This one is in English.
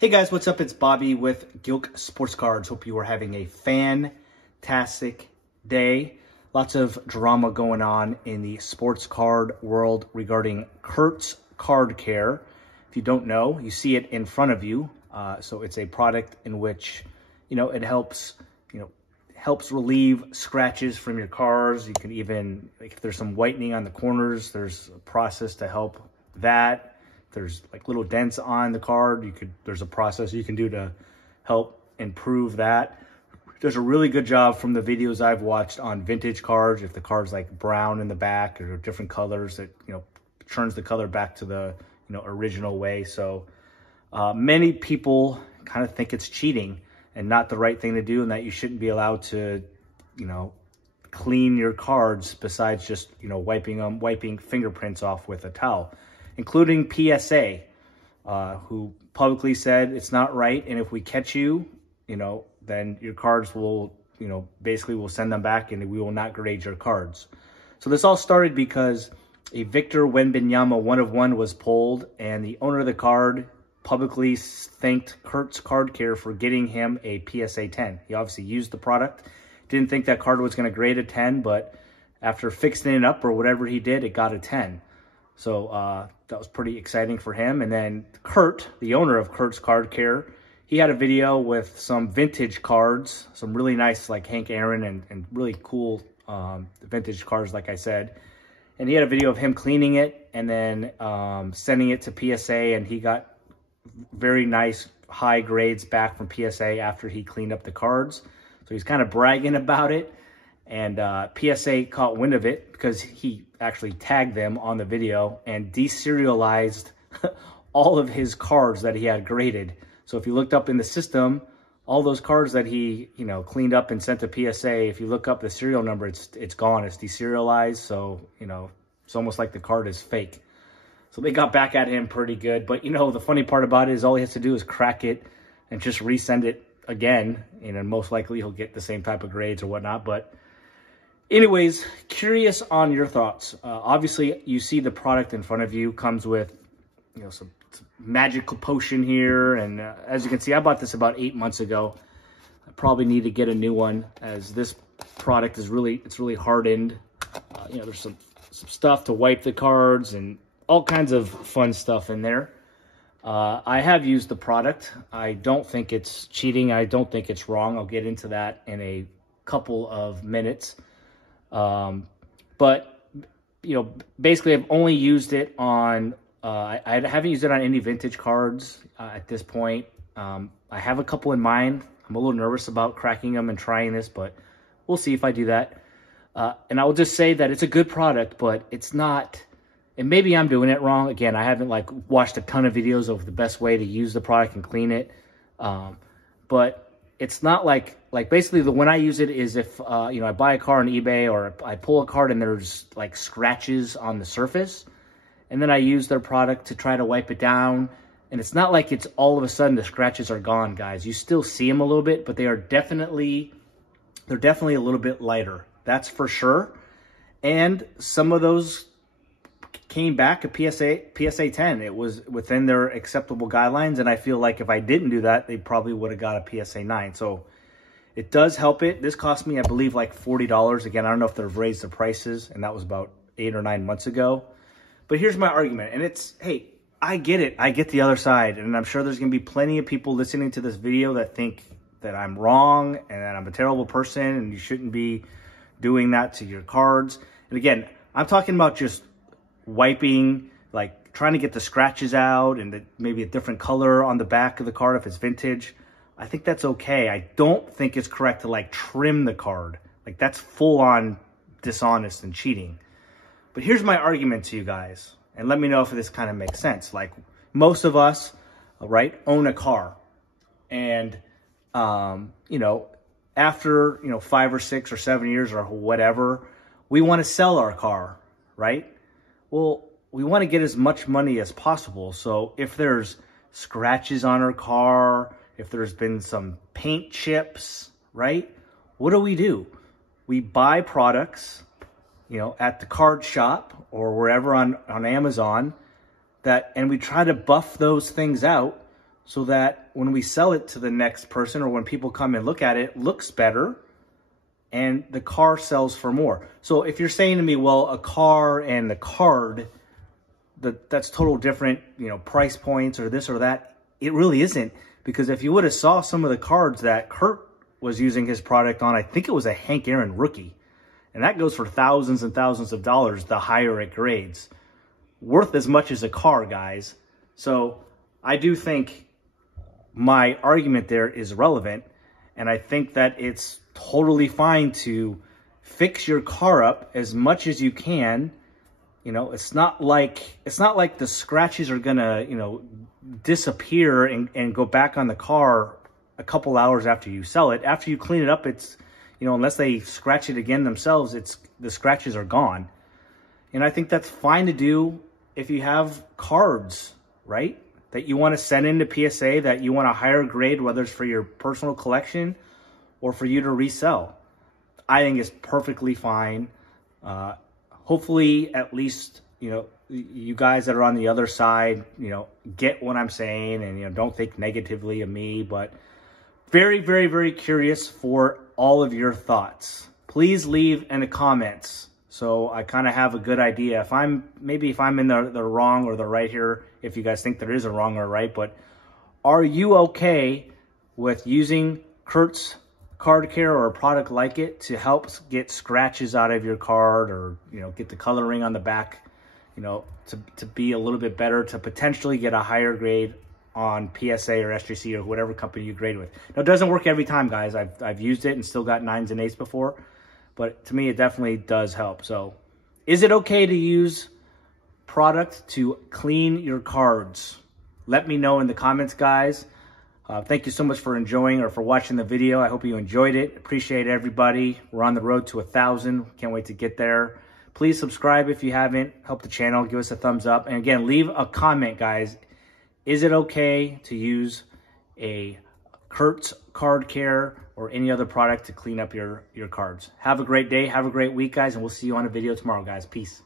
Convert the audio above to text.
Hey guys, what's up? It's Bobby with Gilk Sports Cards. Hope you are having a fantastic day. Lots of drama going on in the sports card world regarding Kurtz Card Care. If you don't know, you see it in front of you. So it's a product in which, it helps, helps relieve scratches from your cards. You can even, if there's some whitening on the corners, there's a process to help that. There's like little dents on the card, there's a process you can do to help improve that. Does a really good job from the videos I've watched on vintage cards. If the card's like brown in the back or different colors, it turns the color back to the original way. So many people kind of think it's cheating and not the right thing to do, and that you shouldn't be allowed to clean your cards besides just wiping fingerprints off with a towel, including PSA, who publicly said it's not right. And if we catch you, then your cards will, basically we'll send them back and we will not grade your cards. So this all started because a Victor Wembanyama 1/1 was pulled, and the owner of the card publicly thanked Kurtz Card Care for getting him a PSA 10. He obviously used the product, didn't think that card was going to grade a 10, but after fixing it up or whatever he did, it got a 10. So that was pretty exciting for him. And then Kurt, the owner of Kurtz Card Care, he had a video with some vintage cards, some really nice like Hank Aaron and really cool vintage cards, like I said. And he had a video of him cleaning it and then sending it to PSA, and he got very nice high grades back from PSA after he cleaned up the cards. So he's kind of bragging about it. And PSA caught wind of it because he actually tagged them on the video and deserialized all of his cards that he had graded. So if you looked up in the system, all those cards that he, cleaned up and sent to PSA, if you look up the serial number, it's gone. It's deserialized. So, it's almost like the card is fake. So they got back at him pretty good. But, the funny part about it is all he has to do is crack it and just resend it again. And most likely he'll get the same type of grades or whatnot. But anyways, curious on your thoughts. Obviously, you see the product in front of you comes with, some magical potion here. And as you can see, I bought this about 8 months ago. I probably need to get a new one, as this product is really hardened. There's some stuff to wipe the cards and all kinds of fun stuff in there. I have used the product. I don't think it's cheating. I don't think it's wrong. I'll get into that in a couple of minutes. But, basically I've only used it on, I haven't used it on any vintage cards at this point. I have a couple in mind. I'm a little nervous about cracking them and trying this, but we'll see if I do that. And I will just say that it's a good product, but it's not, and maybe I'm doing it wrong. Again, I haven't watched a ton of videos of the best way to use the product and clean it. But it's not basically when I use it is if, I buy a car on eBay or I pull a card and there's scratches on the surface, and then I use their product to try to wipe it down. And it's not like it's all of a sudden the scratches are gone, guys. You still see them a little bit, but they're definitely a little bit lighter. That's for sure. And some of those came back a PSA 10. It was within their acceptable guidelines, and I feel like if I didn't do that, they probably would have got a PSA 9. So it does help it. This cost me, I believe, $40. Again, I don't know if they've raised the prices, and that was about 8 or 9 months ago. But here's my argument, and it's, hey, I get it. I get the other side, and I'm sure there's going to be plenty of people listening to this video that think that I'm wrong and that I'm a terrible person and you shouldn't be doing that to your cards. And again, I'm talking about just wiping, trying to get the scratches out and maybe a different color on the back of the card if it's vintage. I think that's okay. I don't think it's correct to trim the card. That's full on dishonest and cheating. But here's my argument to you guys, and let me know if this kind of makes sense. Most of us, right, own a car, and after 5 or 6 or 7 years or whatever, we want to sell our car, right? Well, we want to get as much money as possible. So if there's scratches on our car, if there's been some paint chips, right? What do? We buy products, at the card shop or wherever on Amazon and we try to buff those things out so that when we sell it to the next person or when people come and look at it, it looks better and the car sells for more. So if you're saying to me, well, a car and the card, that's total different, you know, price points or this or that, it really isn't. Because if you would have saw some of the cards that Kurt was using his product on, I think it was a Hank Aaron rookie. And that goes for thousands and thousands of dollars, the higher it grades. Worth as much as a car, guys. So I do think my argument there is relevant. And I think that it's totally fine to fix your car up as much as you can. You know, it's not like the scratches are gonna, you know, disappear and go back on the car a couple hours after you sell it. After you clean it up, it's, you know, unless they scratch it again themselves, the scratches are gone. And I think that's fine to do if you have cards, right? That you want to send into PSA, that you want a higher grade, whether it's for your personal collection or for you to resell. I think it's perfectly fine. Hopefully, at least, you know, you guys that are on the other side, you know, get what I'm saying and, you know, don't think negatively of me. But very, very, very curious for all of your thoughts. Please leave in the comments so I kind of have a good idea. If I'm in the wrong or the right here, if you guys think there is a wrong or right, but are you okay with using Kurt's Card Care or a product like it to help get scratches out of your card, or, you know, get the coloring on the back, you know, to be a little bit better, to potentially get a higher grade on PSA or SGC or whatever company you grade with. Now, it doesn't work every time, guys. I've used it and still got 9s and 8s before, but to me, it definitely does help. So is it okay to use product to clean your cards? Let me know in the comments, guys. Thank you so much for enjoying or for watching the video. I hope you enjoyed it. Appreciate everybody. We're on the road to 1,000. Can't wait to get there. Please subscribe if you haven't. Help the channel. Give us a thumbs up. And again, leave a comment, guys. Is it okay to use a Kurt's Card Care or any other product to clean up your cards? Have a great day. Have a great week, guys. And we'll see you on a video tomorrow, guys. Peace.